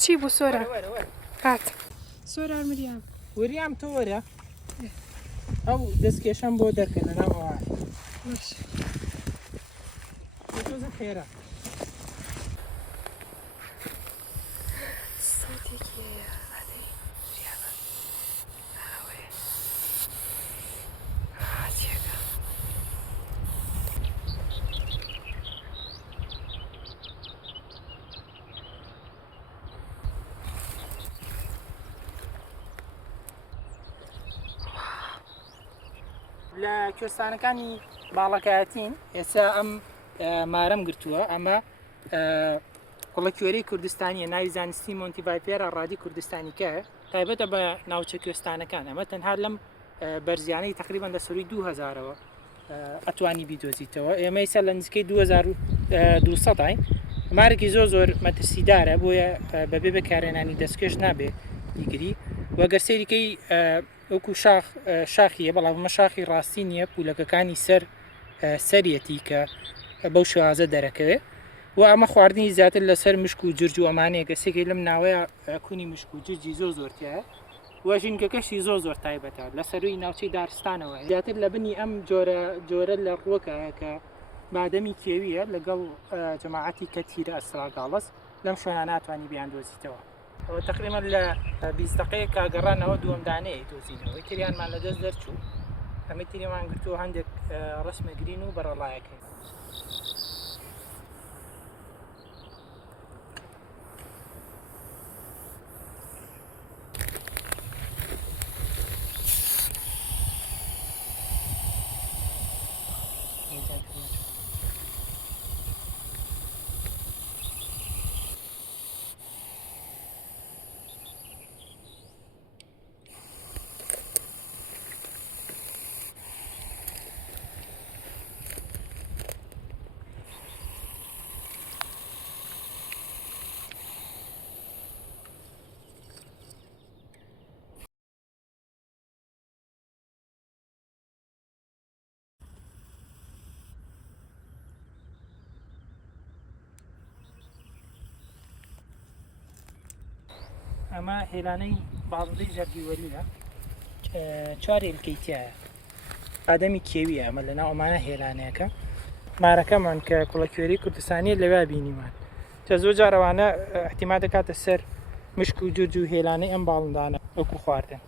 چی بوو سۆرە هات سۆرە مریام وریام تۆ وەرە ئەو دەستکێشەم بۆ دەکەن لەناوەوە تۆزە خێرە لە کوێستانەکانی باڵەکایەتین ئێستا ئەم مارەم گرتووە ئەمە وڵە کوێرەی کوردستانیە ناوی زانستی مۆنتی ڤایپێرە ڕادی کوردستانیکە تایبەتە بە ناوچە کوێستانەکان ئەمە تەنها لەم بەرزیانەی تقریبان لە سەروی 2000ەوە ئەتوانی بیدۆزیتەوە ئێمە ئێستا لە نزیکەی 2200 مارێکی زۆر مەترسیدارە بۆیە بەبێ بەکارهێنانی دەستکێش نابێ دیگری وەگەر سەیریکەی وەکو شاخیە بەڵام ئەمە شاخی ڕاستی نییە پولەکەکانی سەرەتی کە بەو شوازە دەرەکەوێت و ئەمە خواردنی زیاتر لەسەر مشک و جرج و ئەمانەیە گەسێکی لەم ناوەیە کونی مشک و جرجی زۆرتیە وەژینکەکەشی زۆر تایبەتە لە سەروی ناوچەی دارستانەوە زیاتر لە بنی ئەم جۆرە لە ڕووەکە کە مادەمی کێویە لەگەڵ جەماعەتی کەتیرە ئەستراگاڵس لەم شوێنە ناتوانانی بیان دۆزیتەوە ئەوە تقریبا لە 20 دقەیە کاگەڕانەوە دووەمدانەیە دۆزینەوەی تریانمان لە دەست دەرچوو ئەمە تریمان گرتووە هەندێک ڕسمەگرین و بەرەڵایەکەی ئەمە هێلانەی باڵندەی زەردیوەلیە 4 هێلکەیتیایە ئادەمی کێویە ئەمە لەناو ئەمانە هێلانەیەەکە مارەکەمان کە کوڵە کوێرەی کوردستانیە لەوێ بینیمان کە زۆر جارەوانە احتیما دەکاتە سەر مشک و جورج و هێلانەی ئەم باڵندانە وەکو خواردن